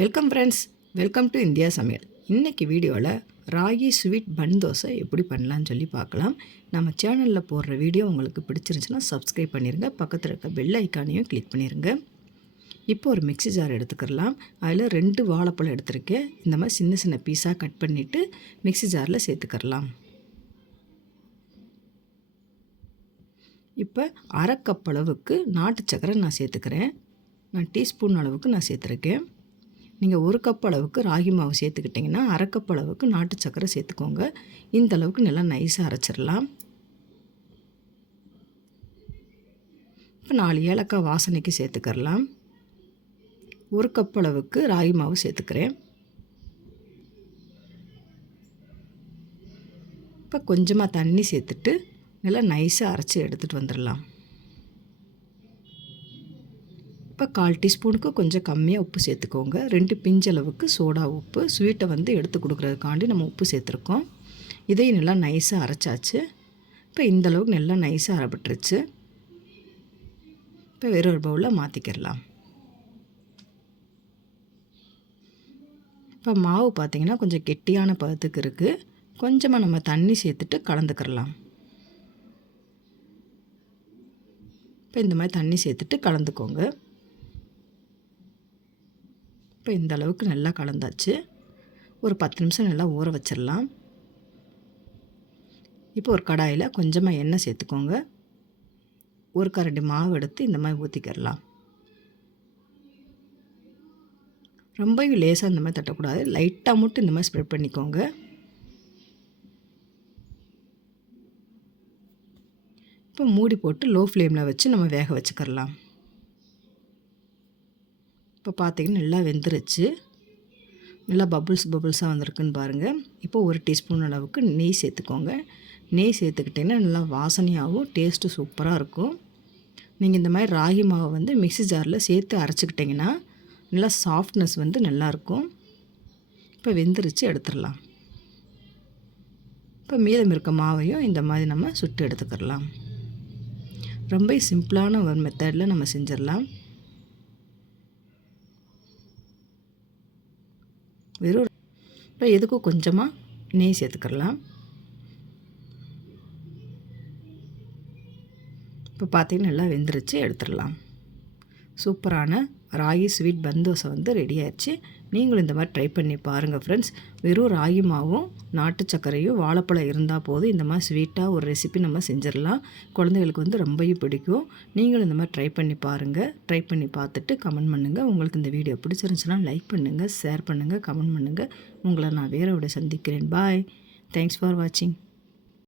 Welcome friends, welcome to India சமையல். இன்றைக்கி வீடியோவில் ராகி ஸ்வீட் பன் தோசை எப்படி பண்ணலான்னு சொல்லி பார்க்கலாம். நம்ம சேனலில் போடுற வீடியோ உங்களுக்கு பிடிச்சிருந்துச்சுன்னா சப்ஸ்கிரைப் பண்ணிடுங்க. பக்கத்தில் இருக்க பெல் ஐக்கானையும் கிளிக் பண்ணிடுங்க. இப்போ ஒரு மிக்ஸி ஜார் எடுத்துக்கலாம். அதில் 2 வாழைப்பழம் எடுத்துருக்கேன். இந்த மாதிரி சின்ன சின்ன பீஸாக கட் பண்ணிவிட்டு மிக்ஸி ஜாரில் சேர்த்துக்கலாம். இப்போ 1/2 கப் அளவுக்கு நாட்டு சக்கரை நான் சேர்த்துக்கிறேன். நான் டீஸ்பூன் அளவுக்கு நான் சேர்த்துருக்கேன். நீங்கள் 1 கப் அளவுக்கு ராகி மாவு சேர்த்துக்கிட்டிங்கன்னா 1/2 கப் அளவுக்கு நாட்டு சக்கரை சேர்த்துக்கோங்க. இந்த அளவுக்கு நல்லா நைஸாக அரைச்சிடலாம். இப்போ 4 ஏலக்காய் வாசனைக்கு சேர்த்துக்கலாம். 1 கப் அளவுக்கு ராகி மாவு சேர்த்துக்கிறேன். இப்போ கொஞ்சமாக தண்ணி சேர்த்துட்டு நல்லா நைஸாக அரைச்சி எடுத்துகிட்டு வந்துடலாம். இப்போ 1/4 டீஸ்பூனுக்கு கொஞ்சம் கம்மியாக உப்பு சேர்த்துக்கோங்க. 2 பிஞ்ச் அளவுக்கு சோடா உப்பு, ஸ்வீட்டை எடுத்து கொடுக்குறதுக்காண்டி நம்ம உப்பு சேர்த்துருக்கோம். இதையும் நல்லா நைஸாக அரைச்சாச்சு. இப்போ இந்த அளவுக்கு நல்லா நைஸாக அரைப்பட்டுருச்சு. இப்போ வேற ஒரு பவுலில் மாற்றிக்கிடலாம். இப்போ மாவு பார்த்திங்கன்னா கொஞ்சம் கெட்டியான பதத்துக்கு இருக்குது. கொஞ்சமாக நம்ம தண்ணி சேர்த்துட்டு கலந்துக்கிடலாம். இப்போ இந்த மாதிரி தண்ணி சேர்த்துட்டு கலந்துக்கோங்க. இப்போ இந்த அளவுக்கு நல்லா கலந்தாச்சு. ஒரு 10 நிமிஷம் நல்லா ஊற வச்சிடலாம். இப்போ ஒரு கடாயில் கொஞ்சமாக எண்ணெய் சேர்த்துக்கோங்க. 1 கரண்டி மாவு எடுத்து இந்த மாதிரி ஊற்றிக்கிடலாம். ரொம்பவும் லேசாக இந்த மாதிரி தட்டக்கூடாது, லைட்டாக மட்டும் இந்த மாதிரி ஸ்ப்ரெட் பண்ணிக்கோங்க. இப்போ மூடி போட்டு லோ ஃப்ளேமில் வச்சு நம்ம வேக வச்சுக்கிடலாம். இப்போ பார்த்திங்கன்னா நல்லா வெந்துருச்சு. நல்லா பபுள்ஸாக வந்திருக்குன்னு பாருங்கள். இப்போ 1 டீஸ்பூன் அளவுக்கு நெய் சேர்த்துக்கோங்க. நெய் சேர்த்துக்கிட்டிங்கன்னா நல்லா வாசனையாகவும் டேஸ்ட்டு சூப்பராக இருக்கும். நீங்கள் இந்த மாதிரி ராகி மாவை மிக்ஸி ஜாரில் சேர்த்து அரைச்சிக்கிட்டிங்கன்னா நல்லா சாஃப்ட்னஸ் நல்லாயிருக்கும். இப்போ வெந்துருச்சு, எடுத்துடலாம். இப்போ மீதம் இருக்க மாவையும் இந்த மாதிரி நம்ம சுட்டு எடுத்துக்கிடலாம். ரொம்ப சிம்பிளான ஒரு மெத்தடில் நம்ம செஞ்சிடலாம். வெறும் இப்போ எதுக்கும் கொஞ்சமாக நெய் சேர்த்துக்கலாம். இப்போ பார்த்திங்கன்னா நல்லா வெந்துருச்சு, எடுத்துடலாம். சூப்பரான ராகி ஸ்வீட் பன் தோசை ரெடி ஆயிடுச்சு. நீங்களும் இந்த மாதிரி ட்ரை பண்ணி பாருங்கள் ஃப்ரெண்ட்ஸ். வெறும் ராகி மாவும் நாட்டு சர்க்கரையும் வாழைப்பழம் இருந்தால் போதும் இந்த மாதிரி ஸ்வீட்டாக ஒரு ரெசிபி நம்ம செஞ்சிடலாம். குழந்தைகளுக்கு ரொம்பவும் பிடிக்கும். நீங்களும் இந்த மாதிரி ட்ரை பண்ணி பாருங்கள். ட்ரை பண்ணி பார்த்துட்டு கமெண்ட் பண்ணுங்கள். உங்களுக்கு இந்த வீடியோ பிடிச்சிருந்துச்சுன்னா லைக் பண்ணுங்கள், ஷேர் பண்ணுங்கள், கமெண்ட் பண்ணுங்கள். உங்களை நான் வேற சந்திக்கிறேன். பாய். தேங்க்ஸ் ஃபார் வாட்சிங்.